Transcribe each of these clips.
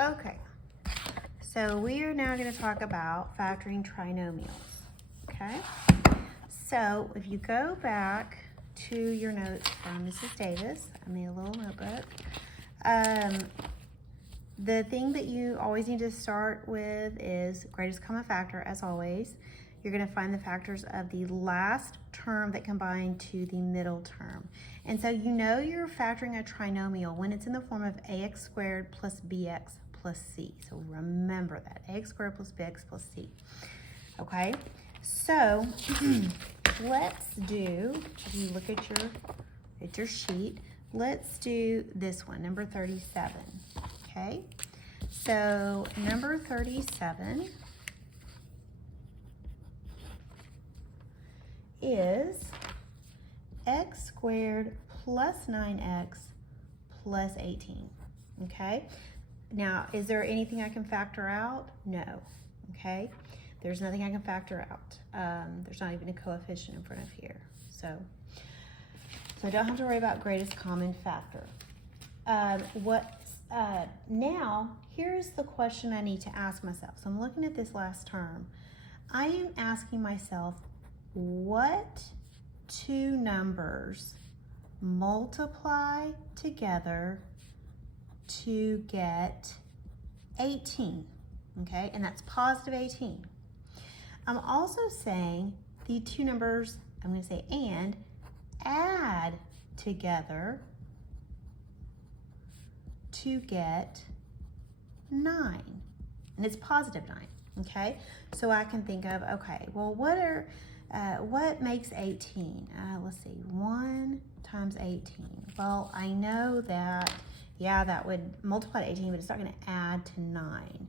Okay, so we are now going to talk about factoring trinomials, okay? So if you go back to your notes from Mrs. Davis, I made a little notebook. The thing that you always need to start with is greatest common factor, as always. You're going to find the factors of the last term that combine to the middle term. And so you know you're factoring a trinomial when it's in the form of ax squared plus bx plus c. So remember that, ax squared plus bx plus c. Okay, so let's do, if you look at your sheet, let's do this one, number 37. Okay, so number 37 is x squared plus 9x plus 18, okay? Now, is there anything I can factor out? No, okay? There's nothing I can factor out. There's not even a coefficient in front of here. So I don't have to worry about greatest common factor. Now, here's the question I need to ask myself. So I'm looking at this last term. I am asking myself, what two numbers multiply together to get 18, okay? And that's positive 18. I'm also saying the two numbers, I'm going to say and, add together to get 9. And it's positive 9, okay? So I can think of, okay, well, what makes 18? Let's see, 1 times 18. Well, I know that, yeah, that would multiply to 18, but it's not going to add to 9.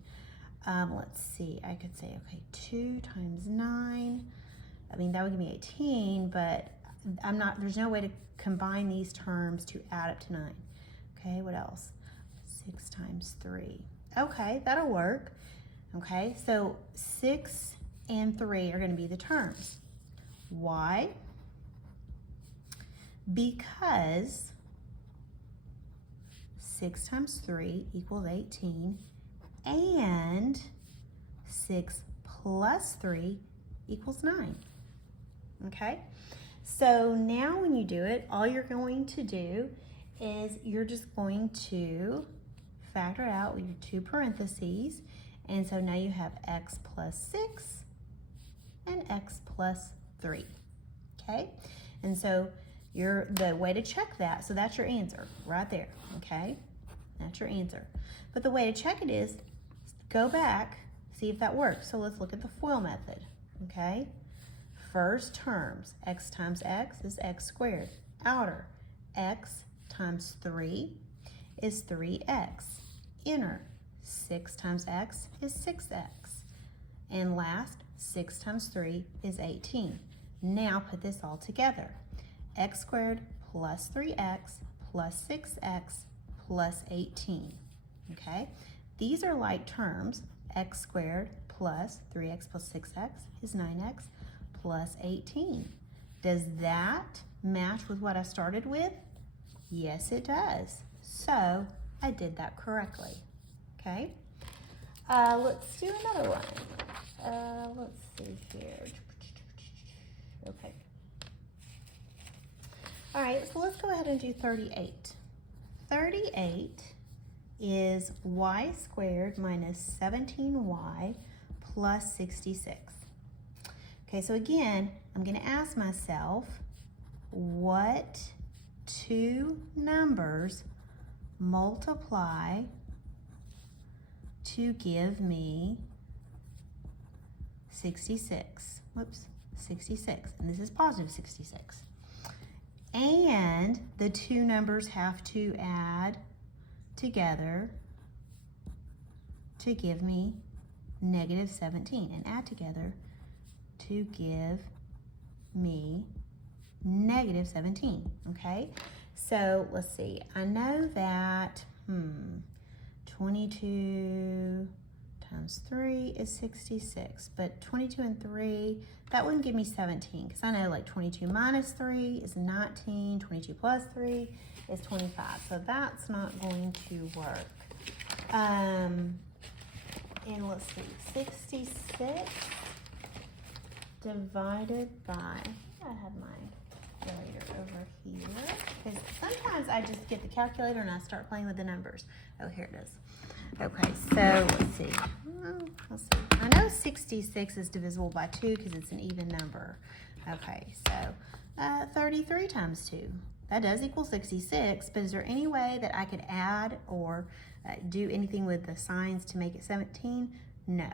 Let's see, I could say, okay, 2 times 9. I mean, that would give me 18, but there's no way to combine these terms to add up to 9. Okay, what else? 6 times 3. Okay, that'll work. Okay, so 6 and 3 are going to be the terms. Why? Because 6 times 3 equals 18, and 6 plus 3 equals 9. Okay? So now when you do it, all you're going to do is you're just going to factor it out with your 2 parentheses. And so now you have x plus 6 and x plus 3. Okay? And so the way to check that, so that's your answer right there. Okay? That's your answer. But the way to check it is go back, see if that works. So let's look at the FOIL method. Okay? First terms, x times x is x squared. Outer, x times 3 is 3x. Inner, 6 times x is 6x. And last, 6 times 3 is 18. Now put this all together. X squared plus 3x plus 6x plus 18. Okay? These are like terms. X squared plus 3x plus 6x is 9x plus 18. Does that match with what I started with? Yes, it does. So I did that correctly. Okay? Let's do another one. Let's see here. Okay. All right, so let's go ahead and do 38. 38 is y squared minus 17y plus 66. Okay, so again, I'm going to ask myself, what two numbers multiply to give me 66? Whoops, 66. And this is positive 66. And the two numbers have to add together to give me negative 17. And add together to give me negative 17, okay? So let's see, I know that 22 times 3 is 66, but 22 and 3, that wouldn't give me 17, because I know like 22 minus 3 is 19, 22 plus 3 is 25, so that's not going to work. And let's see, 66 divided by, I have my calculator over here, because sometimes I just get the calculator and I start playing with the numbers. Oh, here it is. Okay, so let's see. I know 66 is divisible by 2 because it's an even number. Okay, so 33 times 2. That does equal 66, but is there any way that I could add or do anything with the signs to make it 17? No,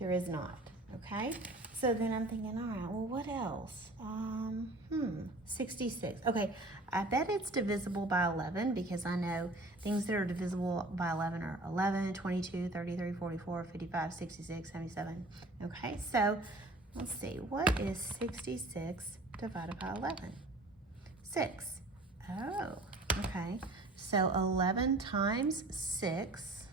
there is not, okay? So then I'm thinking, all right, well, what else? 66. Okay, I bet it's divisible by 11 because I know things that are divisible by 11 are 11, 22, 33, 44, 55, 66, 77. Okay, so let's see. What is 66 divided by 11? 6. Oh, okay. So 11 times 6